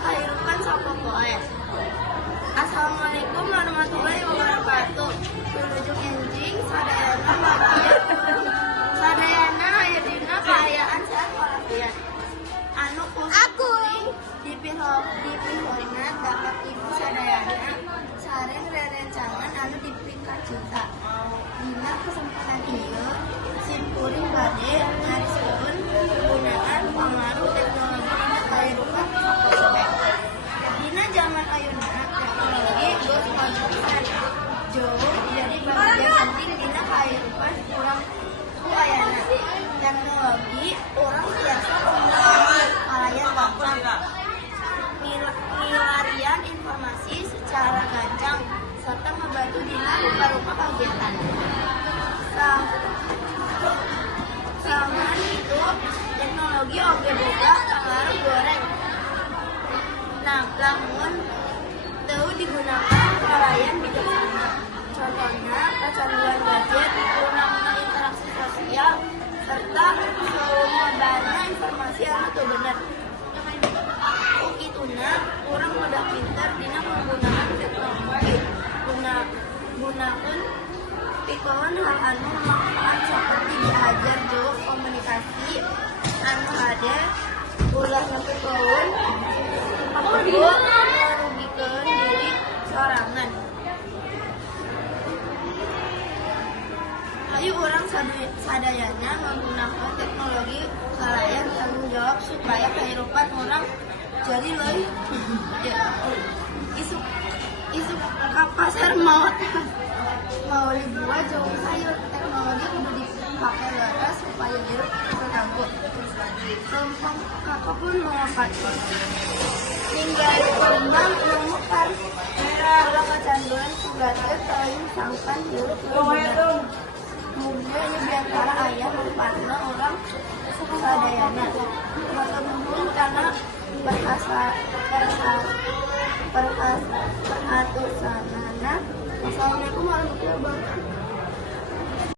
kehidupan sapa poe. Assalamualaikum warahmatullahi wabarakatuh. Tunjuk enjing sadayana bagian sadayana aya dina kaayaan sehat walafiat. Anu kuring dipihorna dapat ibu sadayana sareng rerencangan anu dipikacinta. Dina kesempatan ieu simkuring bade ngariskeun penggunaan pengaruh teknologi dina kahirupan sapa poe. Dina zaman ayeuna teknologi geus maju pisan jauh jadi bagian penting dina kahirupan urang kuayana. Teknologi urang biasa menggunakan kalayan gampang milarian informasi secara gancang serta membantu dina rupa-rupa kegiatan. Saman itu teknologi oge boga pengaruh goreng. Nah, lamun teu digunakan kalayan bijaksana. Contohnya kecanduan gadget, kurangnya interaksi sosial, serta sumberna informasi anu teu bener. Ukituna urang mudah pinter dina penggunaan teknologi. Gunakeun pikeun hal anu manfaat saperti belajar jauh komunikasi anu hade ulah nepikeun merugikeun diri sorangan. Ayo orang sadayana menggunakan teknologi kalayan tanggung jawab supaya kehidupan orang jadi leuwih isuk ka pasar mau dibuat jauh sayur teknologi kudu dipake leres supaya hirup terganggu. Lempeng kakapun mengapatkan tinggal kembang memutar kalau kecanduan sugatnya saling sangkan hirup benar. Mungkin ini diantara ayah manfaatnya orang sadayana maka mungkin karena perhatusanana. Assalamualaikum warahmatullahi wabarakatuh.